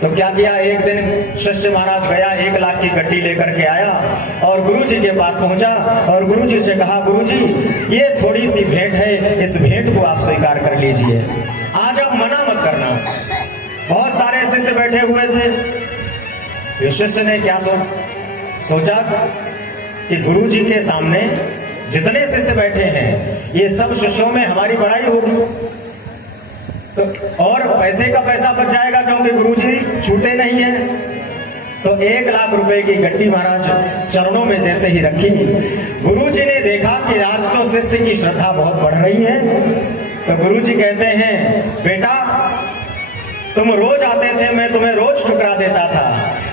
तो क्या किया, एक दिन शिष्य महाराज गया 1 लाख की गड्डी लेकर के आया और गुरुजी के पास पहुंचा और गुरुजी से कहा, गुरुजी ये थोड़ी सी भेंट है, इस भेंट को आप स्वीकार कर लीजिए, आज आप मना मत करना। बहुत सारे शिष्य बैठे हुए थे। इस शिष्य ने क्या सोचा कि गुरुजी के सामने जितने शिष्य बैठे हैं ये सब शिष्यों में हमारी बड़ाई होगी तो और पैसे का पैसा बच जाएगा, क्योंकि गुरुजी छूटे नहीं है। तो 1 लाख रुपए की गड्डी महाराज चरणों में जैसे ही रखी, गुरुजी ने देखा कि आज तो शिष्य की श्रद्धा बहुत बढ़ रही है। तो गुरुजी कहते हैं, बेटा तुम रोज आते थे, मैं तुम्हें रोज ठुकरा देता था,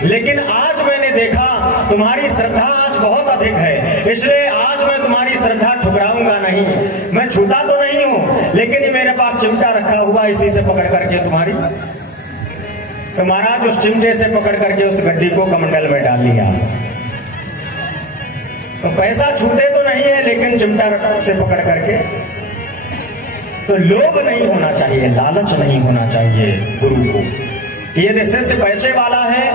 लेकिन आज मैंने देखा तुम्हारी श्रद्धा आज बहुत अधिक है, इसलिए आज मैं तुम्हारी श्रद्धा ठुकराऊंगा नहीं। मैं छूता तो नहीं हूं, लेकिन ये मेरे पास चिमटा रखा हुआ, इसी से पकड़ करके तुम्हारी। तो महाराज उस चिमटे से पकड़ करके उस गड्डी को कमंडल में डाल लिया। तो पैसा छूते तो नहीं है, लेकिन चिमटा से पकड़ करके। तो लोभ नहीं होना चाहिए, लालच नहीं होना चाहिए गुरु को। यदि शिष्य पैसे वाला है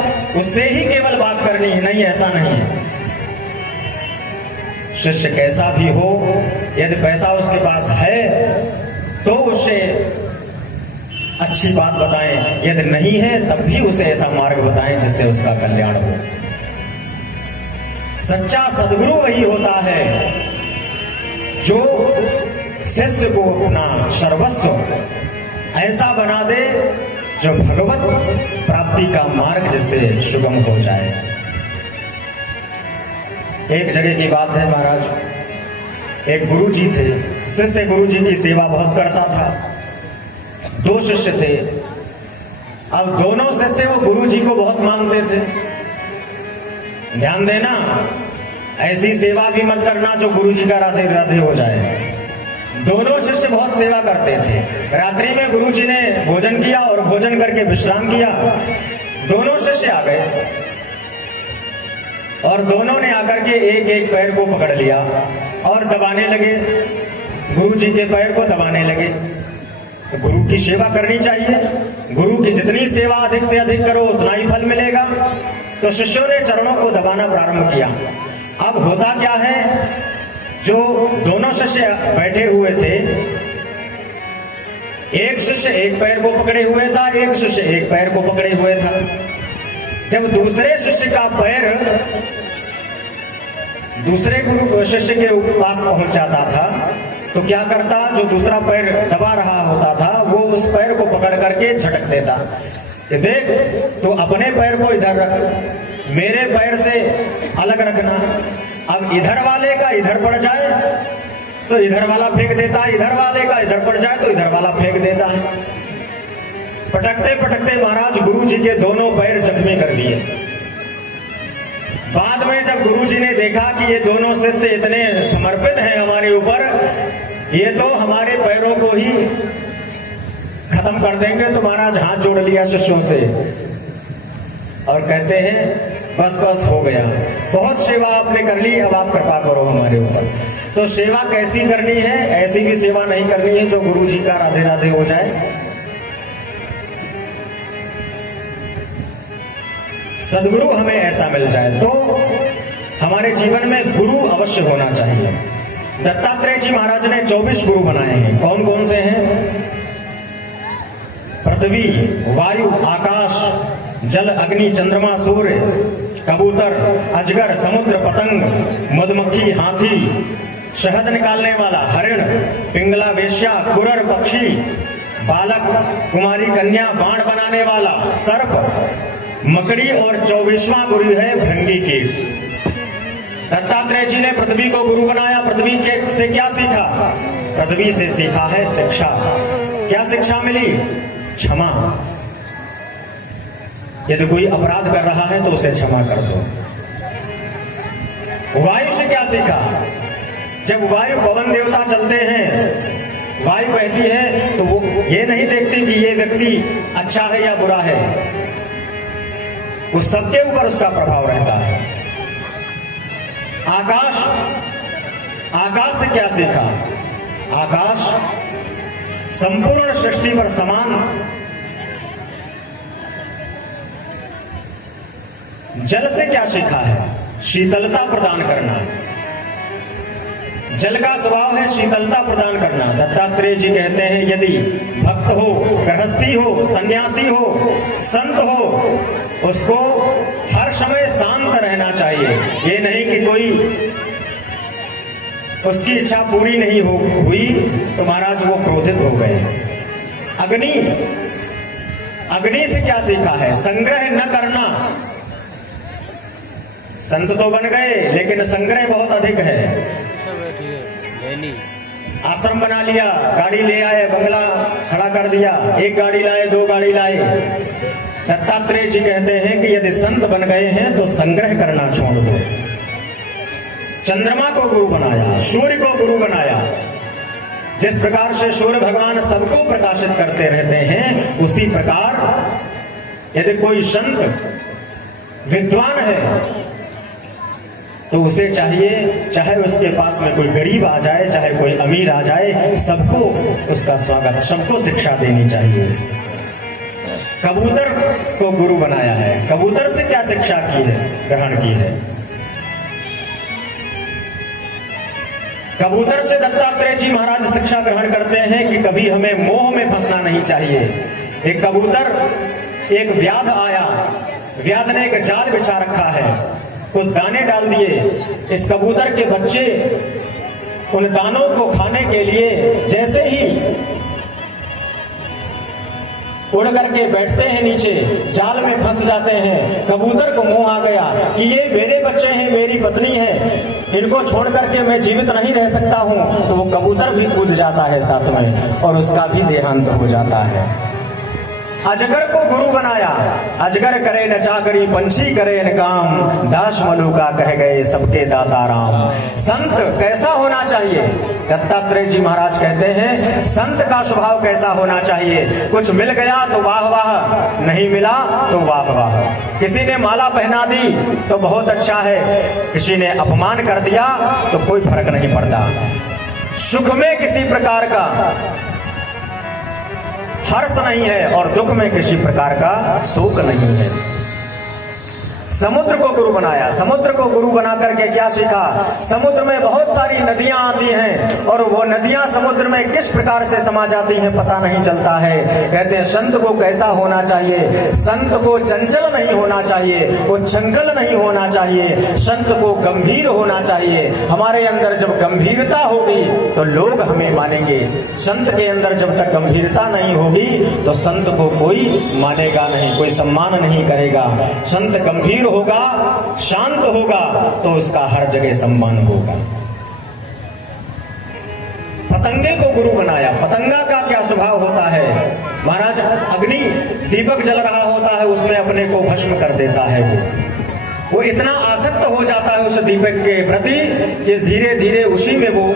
उससे ही केवल बात करनी है, नहीं, ऐसा नहीं है। शिष्य कैसा भी हो, यदि पैसा उसके पास है तो उससे अच्छी बात बताएं, यदि नहीं है तब भी उसे ऐसा मार्ग बताएं जिससे उसका कल्याण हो। सच्चा सद्गुरु वही होता है जो शिष्य को अपना सर्वस्व ऐसा बना दे जो भगवत प्राप्ति का मार्ग जिससे सुगम हो जाए। एक जगह की बात है महाराज, एक गुरुजी थे, शिष्य गुरुजी की सेवा बहुत करता था। 2 शिष्य थे। अब दोनों शिष्य वो गुरुजी को बहुत मांगते थे। ध्यान देना, ऐसी सेवा भी मत करना जो गुरुजी का राधे राधे हो जाए। दोनों शिष्य बहुत सेवा करते थे। रात्रि में गुरुजी ने भोजन किया और भोजन करके विश्राम किया। दोनों शिष्य आ गए और दोनों ने आकर के एक एक पैर को पकड़ लिया और दबाने लगे, गुरुजी के पैर को दबाने लगे। गुरु की सेवा करनी चाहिए, गुरु की जितनी सेवा अधिक से अधिक करो उतना ही फल मिलेगा। तो शिष्यों ने चरणों को दबाना प्रारंभ किया। अब होता क्या है, जो दोनों शिष्य बैठे हुए थे, एक शिष्य एक पैर को पकड़े हुए था, एक शिष्य एक पैर को पकड़े हुए था। जब दूसरे शिष्य का पैर दूसरे गुरु शिष्य के पास पहुंच जाता था तो क्या करता, जो दूसरा पैर दबा रहा होता था वो उस पैर को पकड़ करके झटक देता कि देख तो अपने पैर को इधर रख, मेरे पैर से अलग रखना। अब इधर वाले का इधर पड़ जाए तो इधर वाला फेंक देता है, इधर वाले का इधर पड़ जाए तो इधर वाला फेंक देता है। पटकते पटकते महाराज गुरुजी के दोनों पैर जख्मी कर दिए। बाद में जब गुरुजी ने देखा कि ये दोनों शिष्य इतने समर्पित हैं हमारे ऊपर, ये तो हमारे पैरों को ही खत्म कर देंगे, तो महाराज हाथ जोड़ लिया शिष्यों से और कहते हैं बस बस हो गया, बहुत सेवा आपने कर ली, अब आप कृपा करो हमारे ऊपर। तो सेवा कैसी करनी है, ऐसी भी सेवा नहीं करनी है जो गुरुजी का राधे राधे हो जाए। सद्गुरु हमें ऐसा मिल जाए तो हमारे जीवन में गुरु अवश्य होना चाहिए। दत्तात्रेय जी महाराज ने 24 गुरु बनाए हैं। कौन कौन से हैं? पृथ्वी, वायु, आकाश, जल, अग्नि, चंद्रमा, सूर्य, कबूतर, अजगर, समुद्र, पतंग, मधुमक्खी, हाथी, शहद निकालने वाला, हरिण, पिंगला, वेश्या, कुरर, पक्षी, बालक, कुमारी, कन्या, बाण बनाने वाला, सर्प, मकड़ी और 24वां गुरु है भृंगी कीट। दत्तात्रेय जी ने पृथ्वी को गुरु बनाया। पृथ्वी के से क्या सीखा? पृथ्वी से सीखा है शिक्षा। क्या शिक्षा मिली? क्षमा। यदि कोई अपराध कर रहा है तो उसे क्षमा कर दो। वायु से क्या सीखा? जब वायु पवन देवता चलते हैं, वायु बहती है तो वो ये नहीं देखती कि ये व्यक्ति अच्छा है या बुरा है, उस सबके ऊपर उसका प्रभाव रहता है। आकाश, आकाश से क्या सीखा? आकाश संपूर्ण सृष्टि पर समान जल से क्या सीखा है? शीतलता प्रदान करना। जल का स्वभाव है शीतलता प्रदान करना। दत्तात्रेय जी कहते हैं यदि भक्त हो, गृहस्थी हो, सन्यासी हो, संत हो, उसको हर समय शांत रहना चाहिए। ये नहीं कि कोई उसकी इच्छा पूरी नहीं हुई तो महाराज वो क्रोधित हो गए। अग्नि से क्या सीखा है? संग्रह न करना। संत तो बन गए लेकिन संग्रह बहुत अधिक है। आश्रम बना लिया, गाड़ी ले आए, बंगला खड़ा कर दिया, एक गाड़ी लाए, दो गाड़ी लाए। दत्तात्रेय जी कहते हैं कि यदि संत बन गए हैं तो संग्रह करना छोड़ दो। चंद्रमा को गुरु बनाया, सूर्य को गुरु बनाया। जिस प्रकार से सूर्य भगवान सबको प्रकाशित करते रहते हैं, उसी प्रकार यदि कोई संत विद्वान है तो उसे चाहिए, चाहे उसके पास में कोई गरीब आ जाए, चाहे कोई अमीर आ जाए, सबको उसका स्वागत, सबको शिक्षा देनी चाहिए। कबूतर को गुरु बनाया है। कबूतर से क्या शिक्षा की है, ग्रहण की है? कबूतर से दत्तात्रेय जी महाराज शिक्षा ग्रहण करते हैं कि कभी हमें मोह में फंसना नहीं चाहिए। एक कबूतर, एक व्याध आया, व्याध ने एक जाल बिछा रखा है, कुछ दाने डाल दिए। इस कबूतर के बच्चे उन दानों को खाने के लिए जैसे ही उड़ करके बैठते हैं नीचे, जाल में फंस जाते हैं। कबूतर को मोह आ गया कि ये मेरे बच्चे हैं, मेरी पत्नी है, इनको छोड़ करके मैं जीवित नहीं रह सकता हूं। तो वो कबूतर भी कूद जाता है साथ में और उसका भी देहांत हो जाता है। अजगर को गुरु बनाया। अजगर करे न चाकरी, पंछी करे न काम, दास मलुका कह गए सबके दाता राम। संत कैसा होना चाहिए? दत्तात्रेय जी महाराज कहते हैं संत का स्वभाव कैसा होना चाहिए? कुछ मिल गया तो वाह वाह, नहीं मिला तो वाह वाह। किसी ने माला पहना दी तो बहुत अच्छा है, किसी ने अपमान कर दिया तो कोई फर्क नहीं पड़ता। सुख में किसी प्रकार का हर्ष नहीं है और दुख में किसी प्रकार का शोक नहीं है। समुद्र को गुरु बनाया। समुद्र को गुरु बना करके क्या सीखा? समुद्र में बहुत सारी नदियां आती हैं और वो नदियां समुद्र में किस प्रकार से समा जाती हैं पता नहीं चलता है। कहते हैं संत को कैसा होना चाहिए? संत को चंचल नहीं होना चाहिए, वो चंचल नहीं होना चाहिए, संत को गंभीर होना चाहिए। हमारे अंदर जब गंभीरता होगी तो लोग हमें मानेंगे। संत के अंदर जब तक गंभीरता नहीं होगी तो संत को कोई मानेगा नहीं, कोई सम्मान नहीं करेगा। संत गंभीर होगा, शांत होगा तो उसका हर जगह सम्मान होगा। पतंगे को गुरु बनाया। पतंगा का क्या स्वभाव होता है? महाराज अग्नि, दीपक जल रहा होता है, उसमें अपने को भस्म कर देता है। वो इतना आसक्त हो जाता है उस दीपक के प्रति कि धीरे धीरे उसी में वो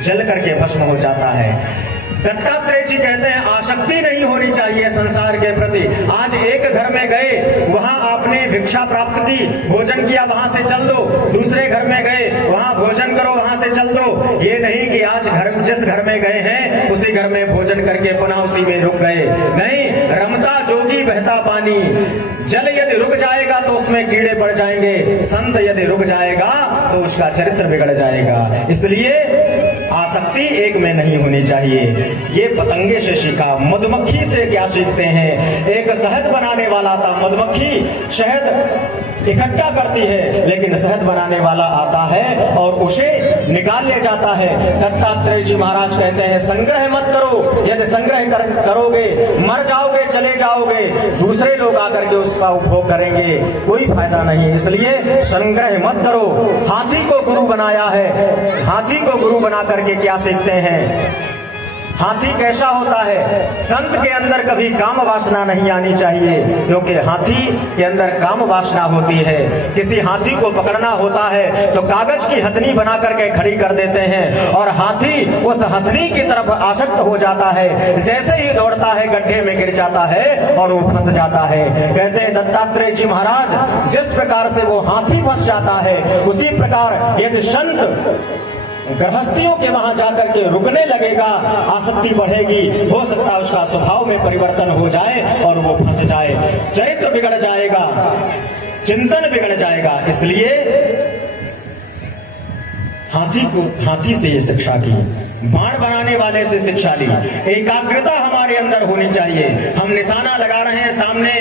जल करके भस्म हो जाता है। दत्तात्रेय जी कहते हैं आसक्ति नहीं होनी चाहिए संसार के प्रति। आज एक घर में गए, वहां आपने भिक्षा प्राप्त की, भोजन किया, वहां से चल दो। दूसरे घर में गए, वहां भोजन करो, वहां से चल दो। ये नहीं कि आज जिस घर में गए हैं उसी घर में भोजन करके पुनः उसी में रुक गए। नहीं, रमता जोगी बहता पानी। जल यदि रुक जाएगा तो उसमें कीड़े पड़ जाएंगे, संत यदि रुक जाएगा तो उसका चरित्र बिगड़ जाएगा। इसलिए आसक्ति एक में नहीं होनी चाहिए। ये पतंगे से सीखा। मधुमक्खी से क्या सीखते हैं? एक शहद बनाने वाला था, मधुमक्खी शहद इकट्ठा करती है लेकिन शहद बनाने वाला आता है और उसे निकाल ले जाता है। दत्तात्रेय जी महाराज कहते हैं संग्रह मत करो। यदि संग्रह करोगे मर जाओगे, चले जाओगे, दूसरे लोग आकर के उसका उपभोग करेंगे, कोई फायदा नहीं। इसलिए संग्रह मत करो। हाथी को गुरु बनाया है। हाथी को गुरु बना करके क्या सीखते हैं? हाथी कैसा होता है? संत के अंदर कभी काम वासना नहीं आनी चाहिए, क्योंकि हाथी के अंदर काम वासना होती है। किसी हाथी को पकड़ना होता है तो कागज की हथनी बना करके खड़ी कर देते हैं और हाथी उस हथनी की तरफ आसक्त हो जाता है। जैसे ही दौड़ता है गड्ढे में गिर जाता है और वो फंस जाता है। कहते हैं दत्तात्रेय जी महाराज जिस प्रकार से वो हाथी फंस जाता है, उसी प्रकार यदि संत गृहस्थियों के वहां जाकर के रुकने लगेगा, आसक्ति बढ़ेगी, हो सकता है उसका स्वभाव में परिवर्तन हो जाए और वो फंस जाए, चरित्र बिगड़ जाएगा। चिंतन बिगड़ जाएगा। इसलिए हाथी से ये शिक्षा की, बाण बनाने वाले से शिक्षा ली। एकाग्रता हमारे अंदर होनी चाहिए। हम निशाना लगा रहे हैं सामने,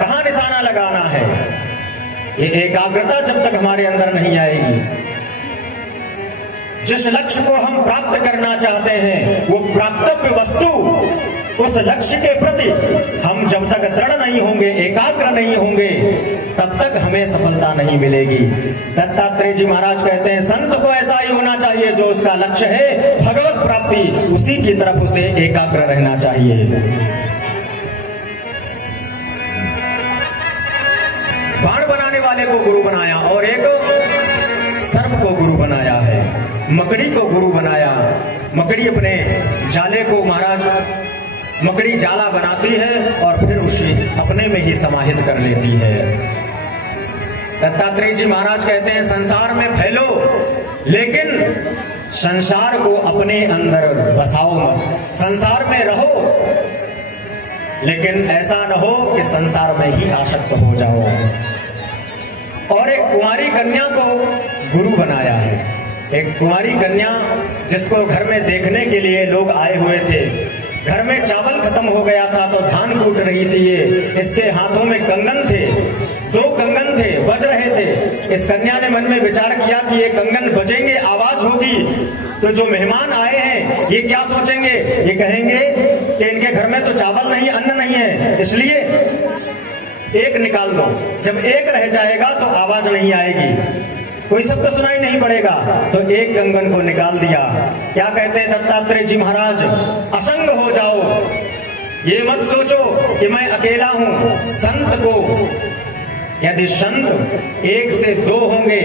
कहां निशाना लगाना है? ये एकाग्रता जब तक हमारे अंदर नहीं आएगी, जिस लक्ष्य को हम प्राप्त करना चाहते हैं वो प्राप्तव्य वस्तु, उस लक्ष्य के प्रति हम जब तक दृढ़ नहीं होंगे, एकाग्र नहीं होंगे, तब तक हमें सफलता नहीं मिलेगी। दत्तात्रेय जी महाराज कहते हैं संत को ऐसा ही होना चाहिए, जो उसका लक्ष्य है भगवत प्राप्ति, उसी की तरफ उसे एकाग्र रहना चाहिए। बाण बनाने वाले को गुरु बनाया और एक सर्प को गुरु बनाया है, मकड़ी को गुरु बनाया। मकड़ी अपने जाले को महाराज, मकड़ी जाला बनाती है और फिर उसे अपने में ही समाहित कर लेती है। दत्तात्रेय जी महाराज कहते हैं संसार में फैलो, लेकिन संसार को अपने अंदर बसाओ मत। संसार में रहो, लेकिन ऐसा न हो कि संसार में ही आसक्त हो जाओ। और एक कुंवारी कन्या को गुरु बनाया है। एक कुंवारी कन्या जिसको घर में देखने के लिए लोग आए हुए थे। घर में चावल खत्म हो गया था तो धान कूट रही थी ये। इसके हाथों में कंगन थे, 2 कंगन थे, बज रहे थे। इस कन्या ने मन में विचार किया कि ये कंगन बजेंगे, आवाज होगी, तो जो मेहमान आए हैं ये क्या सोचेंगे? ये कहेंगे कि इनके घर में तो चावल नहीं, अन्न नहीं है, इसलिए एक निकाल दो। जब एक रह जाएगा तो आवाज नहीं आएगी, कोई शब्द सुनाई नहीं पड़ेगा। तो एक कंगन को निकाल दिया। क्या कहते हैं दत्तात्रेय जी महाराज? असंग हो जाओ, ये मत सोचो कि मैं अकेला हूं। संत को यदि संत 1 से 2 होंगे,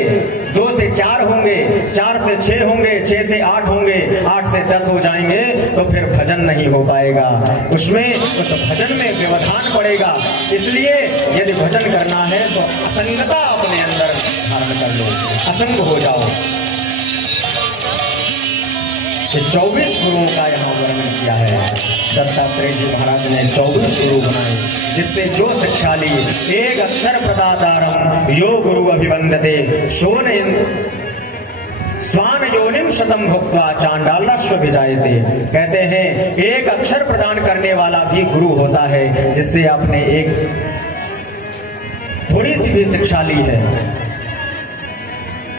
2 से 4 होंगे, 4 से 6 होंगे, 6 से 8 होंगे, 8 से 10 हो जाएंगे, तो फिर भजन नहीं हो पाएगा। उसमें उस भजन में व्यवधान पड़ेगा। इसलिए यदि भजन करना है तो असंगता अपने अंदर धारण कर लो, असंग हो जाओ। 24 गुरुओं का यहाँ वर्णन किया है। दत्तात्रेय जी महाराज ने 24 गुरु बनाए, जिससे जो शिक्षा ली। एक अक्षर प्रदातारम यो गुरु अभिवंदते स्वान योनिम शतम भुक्त्वा चांडालस्व विजायते। कहते हैं एक अक्षर प्रदान करने वाला भी गुरु होता है, जिससे आपने एक थोड़ी सी भी शिक्षा ली है।